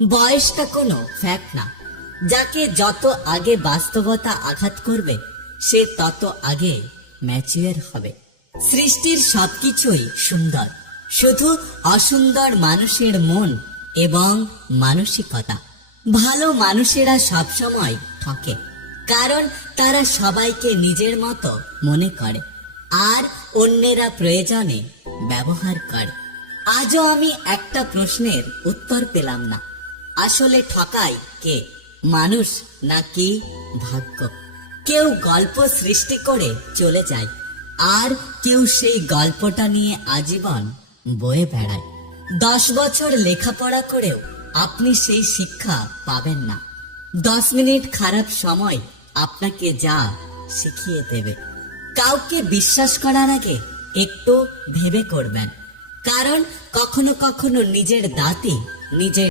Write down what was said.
বয়সটা কোনো ফ্যাক্ট না। যাকে যত আগে বাস্তবতা আঘাত করবে সে তত আগে ম্যাচিওর হবে। সৃষ্টির সবকিছুই সুন্দর, শুধু অসুন্দর মানুষের মন এবং মানসিকতা। ভালো মানুষেরা সবসময় ঠকে, কারণ তারা সবাইকে নিজের মতো মনে করে আর অন্যেরা প্রয়োজনে ব্যবহার করে। আজও আমি একটা প্রশ্নের উত্তর পেলাম না, আসলে ঠকায় কে, মানুষ নাকি ভাগ্য? কেউ গল্প সৃষ্টি করে চলে যায়, আর কেউ সেই গল্পটা নিয়ে আজীবন বয়ে বেড়ায়। 10 বছর লেখাপড়া করেও আপনি সেই শিক্ষা পাবেন না। 10 মিনিট খারাপ সময় আপনাকে যা শিখিয়ে দেবে। কাউকে বিশ্বাস করার আগে একটু ভেবে করবেন, কারণ কখনো কখনো নিজের দাঁতই নিজের